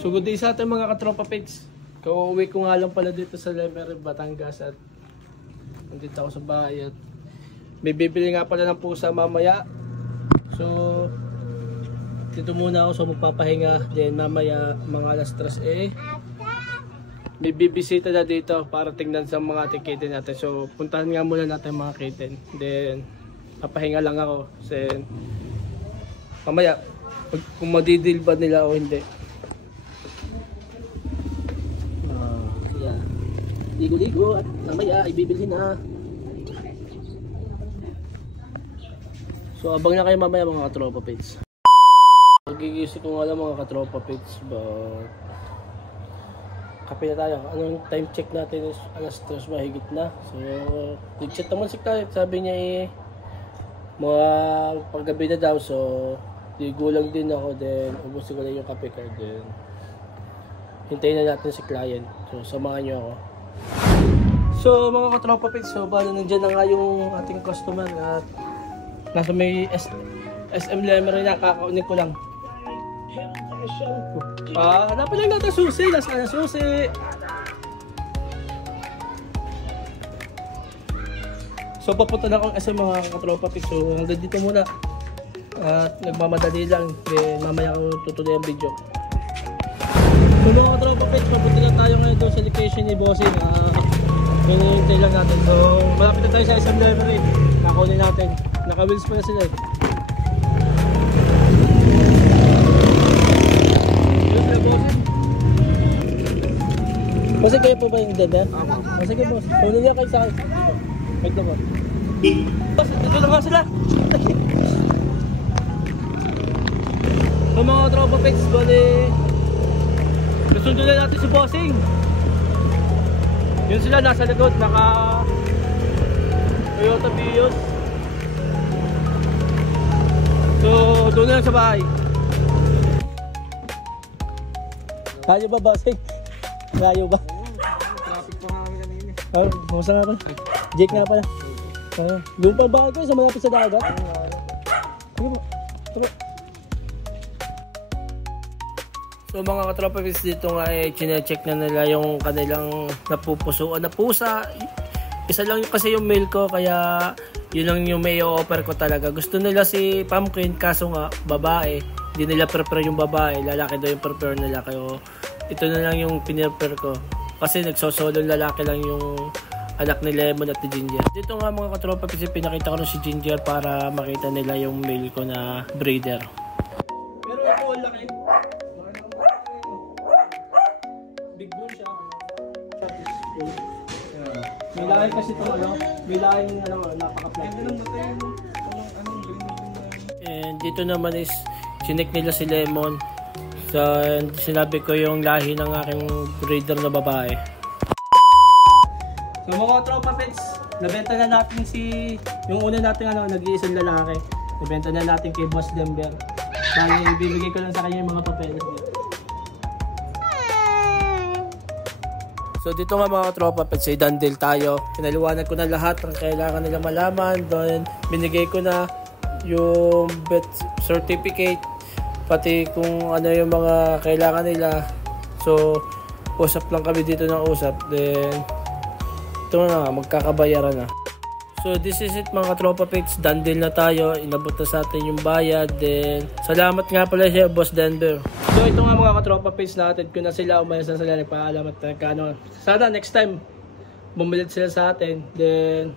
So good day sa ating mga katropa pets. Kauwi ko nga lang pala dito sa Lemery, Batangas at nandito ako sa bahay at may bibili nga pala ng pusa mamaya. So dito muna ako, so magpapahinga. Then mamaya mga alas 3 may bibisita na dito para tingnan sa mga ating kitten natin. So puntahan nga muna natin mga kitten. Then papahinga lang ako. Then mamaya kung madidil ba nila o hindi. Ligo-ligo at mamaya ay bibili na. So abang na kayo mamaya mga katropa pets. Nagigising ko nga lang mga katropa pets, but kape na tayo. Anong time check natin is alas 3 mahigit na. So nag-chat naman si Client, sabi niya mga paggabi na daw. So ligo lang din ako, then ubusin ko lang yung kape card, then hintayin na natin si Client. So samahan niyo ako. So mga katropa pets, so bali nandiyan na nga yung ating customer at nasa may SM Lemery na, kakaunin ko lang. Hanapin lang natin susi, nasa susi. So papunta na akong SM mga katropa pets, so hanggang dito muna. At nagmamadali lang, mamaya ako tutuloy ang video. So mga katropa pets, papunta na tayo ngayon doon sa location ni Bossing. Hinihintay lang natin. So malapit na tayo sa SM Lemery. Nakunin natin. Naka-wheels pa na sila eh. Yun sila Bossing. Bossing, kayo po ba yung dada? Oo. Sige boss, kunin niya kayo sa akin. Wait lang po. Boss, dito na nga sila. So mga katropa pets, bali susundo na natin si Bossing. Yun sila nasa likod, naka Toyota Vios. So doon na lang sa bahay. Kaya ba Bossing? Kaya ba? Traffic pa nga kami kanina. Oh, kumusta nga pala? Jake nga pala. Doon pa bahay ko sa malapit sa dagat. Sige ba? Okay. So mga katropa pets, dito nga chine-check na nila yung kanilang napupusuan na pusa. Isa lang kasi yung mail ko, kaya yun lang yung may offer ko talaga. Gusto nila si Pumpkin, kaso nga babae. Hindi nila prefer yung babae, lalaki daw yung prefer nila. Kaya ito na lang yung pinrefer ko. Kasi nagsosolo lalaki lang yung anak ni Lemon at ni Ginger. Dito nga mga katropa pets, pinakita ko rin si Ginger para makita nila yung mail ko na breeder. Pero ito ang laki. Big bone siya. May lahi kasi ito may lahi napaka-flat. And dito naman is sinek nila si Lemon. So sinabi ko yung lahi ng aking breeder na babae. So mga tropa pets, nabenta na natin yung una natin nag-iisang lalaki. Nabenta na natin kay Boss Denver. Bali ibibigay ko lang sa kanya yung mga papeles niya. So dito nga mga tropa pets, ay dandel tayo. Pinaliwanag ko na lahat ng kailangan nila malaman. Doon binigay ko na yung birth certificate, pati kung ano yung mga kailangan nila. So usap lang kami dito ng usap. Then ito na, magkakabayaran na. So this is it mga tropa pets, dandel na tayo. Inabot na sa atin yung bayad. Then salamat nga pala siya Boss Denver. So ito nga mga katropa page, natin ko na sila, umayos na sila, nagpaalam at sana next time bumili sila sa atin. Then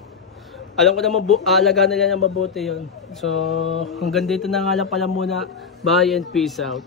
alam ko na alaga nila na mabuti yun. So hanggang dito na nga lang pala muna. Bye and peace out.